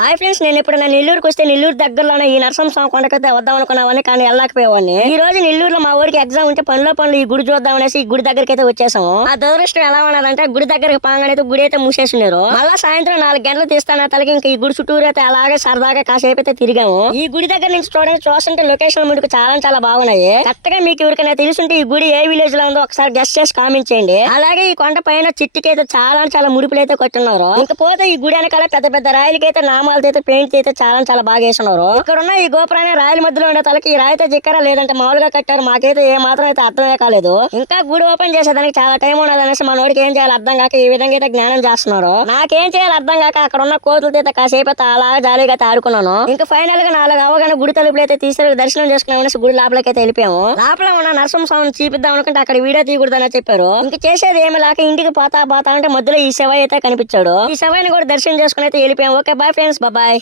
Hi friends, నేను ఇప్పుడు నెల్లూరుకి వస్తే నెల్లూరు దగ్గరలోనే ఈ నరసింహస్వామి కొండకైతే వద్దాం అనుకున్నామని, కానీ వెళ్ళకపోయేవాడిని. ఈ రోజు నెల్లూరులో మా ఊరికి ఎగ్జామ్ ఉంటే పనులు ఈ గుడి చూద్దాం అనేసి ఈ గుడి దగ్గరికి అయితే వచ్చేసాము. ఆ దురదృష్టం ఎలా ఉన్నదంటే గుడి దగ్గరికి పాగానైతే గుడి అయితే మూసేసినారు. మళ్ళా సాయంత్రం 4 గంటలు తీస్తాను తలకి ఇంకా ఈ గుడి చుట్టూరు అయితే అలాగే సరదాగా కాసేపు అయితే తిరిగాము. ఈ గుడి దగ్గర నుంచి చూస్తుంటే లొకేషన్ ముందుకు చాలా బాగున్నాయి. కరెక్ట్గా మీకు ఎవరికైనా తెలుసుంటే ఈ గుడి ఏ విలేజ్ లో ఉందో ఒకసారి గెస్ట్ చేసి కామెంట్ చేయండి. అలాగే ఈ కొండ పైన చిట్టికి అయితే చాలా ముడుపులు అయితే కొట్టున్నారు. ఇంకపోతే ఈ గుడి వెనకాల పెద్ద రాయలకైతే నామాలతో అయితే పెయింట్ అయితే చాలా బాగా వేస్తున్నారు. ఇక్కడ ఉన్న ఈ గోపురాన్ని రాయల మధ్యలో ఉండే తలకి ఈ రాయితే జిక్కరా లేదంటే మామూలుగా కట్టారు. మాకైతే ఏ మాత్రం అయితే అర్థమే కాలేదు. ఇంకా గుడి ఓపెన్ చేసేదానికి చాలా టైం ఉన్నది అనేసి మన వాడికి ఏం చేయాలి అర్థం కాక ఈ విధంగా అయితే జ్ఞానం చేస్తున్నారు. నాకేం చేయాలి అర్థం కాక అక్కడ ఉన్న కోతులతో అయితే కాసేపు అయితే అలా జాలీగా అయితే ఆడుకున్నాను. ఇంకా ఫైనల్ గా 4 అవగానే గుడి తలుపులు అయితే తీసి దర్శనం చేసుకున్నామనేసి గుడి లోపలికి అయితే వెళ్ళిపోయాము. లోపల ఉన్న నరసింహస్వామిని చూపిద్దాం అనుకుంటే అక్కడ వీడియో తీయకూడదని చెప్పారు. ఇంక చేసేది ఏమి లేక ఇంటికి పోతా అంటే మధ్యలో ఈ శివ అయితే కనిపించాడు. ఈ శివాయిని కూడా దర్శనం చేసుకుని అయితే వెళ్ళిపోయాము. Okay bye friends, bye.